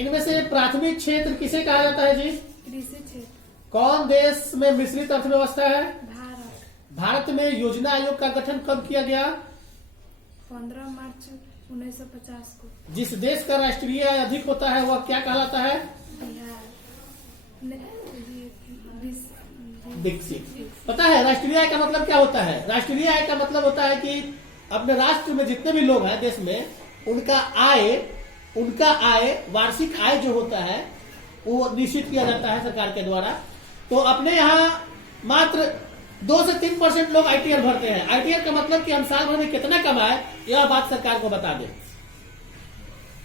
इनमें से प्राथमिक क्षेत्र किसे कहा जाता है जी? कृषि क्षेत्र। कौन देश में मिश्रित अर्थव्यवस्था है? भारत। भारत में योजना आयोग का गठन कब किया गया? 15 मार्च 1950 को। जिस देश का राष्ट्रीय आय अधिक होता है वह क्या कहलाता है? बिहार। विकसित। पता है राष्ट्रीय आय का मतलब क्या होता है? राष्ट्रीय आय का मतलब होता है कि अपने राष्ट्र में जितने भी लोग हैं देश में, उनका आय वार्षिक आय जो होता है वो निश्चित किया जाता है सरकार के द्वारा। तो अपने यहाँ मात्र 2 से 3% लोग आईटीआर भरते हैं। आईटीआर का मतलब कि हम साल भर में कितना कमाए यह बात सरकार को बता दें।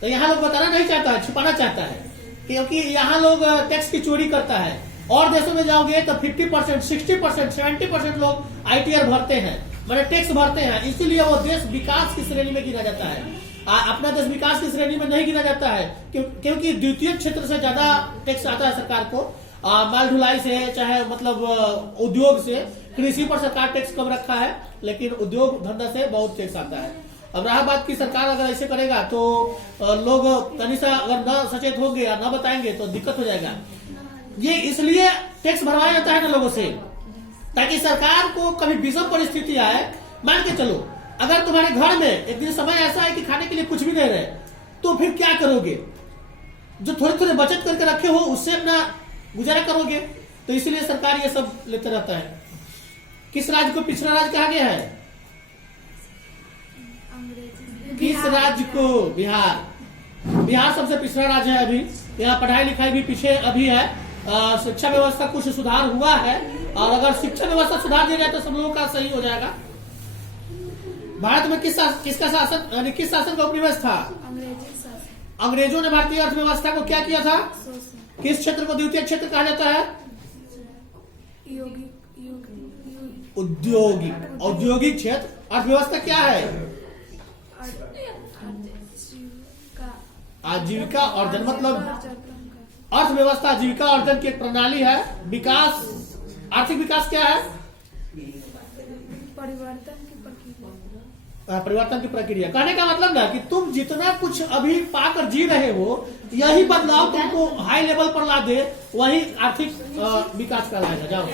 तो यहाँ लोग बताना नहीं चाहता है, छुपाना चाहता है, क्योंकि यहाँ लोग टैक्स की चोरी करता है। और देशों में जाओगे तो 50%, 60%, 70% लोग आईटीआर भरते हैं, मतलब टैक्स भरते हैं। इसीलिए वो देश विकास की श्रेणी में गिना जाता है। अपना देश विकास की श्रेणी में नहीं गिना जाता है, क्योंकि द्वितीय क्षेत्र से ज्यादा टैक्स आता है सरकार को। माल ढुलाई से, चाहे मतलब उद्योग से। कृषि पर सरकार टैक्स कम रखा है, लेकिन उद्योग धंधा से बहुत टैक्स आता है। अब रहा बात की सरकार अगर ऐसे करेगा तो लोग तनी सा अगर न सचेत होंगे या न बताएंगे तो दिक्कत हो जाएगा। ये इसलिए टैक्स भरवाया जाता है ना लोगों से, ताकि सरकार को कभी विषम परिस्थिति आए। मान के चलो अगर तुम्हारे घर में एक दिन समय ऐसा है कि खाने के लिए कुछ भी नहीं रहे, तो फिर क्या करोगे? जो थोड़े थोड़े बचत करके रखे हो उससे अपना गुजारा करोगे। तो इसलिए सरकार ये सब लेते रहता है। किस राज्य को पिछड़ा राज्य कहा गया है? किस राज्य को? बिहार। बिहार सबसे पिछड़ा राज्य है। अभी यहाँ पढ़ाई लिखाई भी पीछे अभी है। शिक्षा व्यवस्था कुछ सुधार हुआ है, और अगर शिक्षा व्यवस्था सुधार दी जाए तो सब लोगों का सही हो जाएगा। भारत में किसका शासन, यानी किस शासन का उपनिवेश था? अंग्रेजी शासन। अंग्रेजों ने भारतीय अर्थव्यवस्था को क्या किया था? किस क्षेत्र को द्वितीय क्षेत्र कहा जाता है? औद्योगिक क्षेत्र। अर्थव्यवस्था क्या है? आजीविका अर्जन। मतलब अर्थव्यवस्था आजीविका अर्जन की एक प्रणाली है। विकास, आर्थिक विकास क्या है? परिवर्तन की प्रक्रिया। कहने का मतलब ना कि तुम जितना कुछ अभी पाकर जी रहे हो, यही बदलाव तुमको हाई लेवल पर ला दे, वही आर्थिक विकास कहलाएगा। जाओ।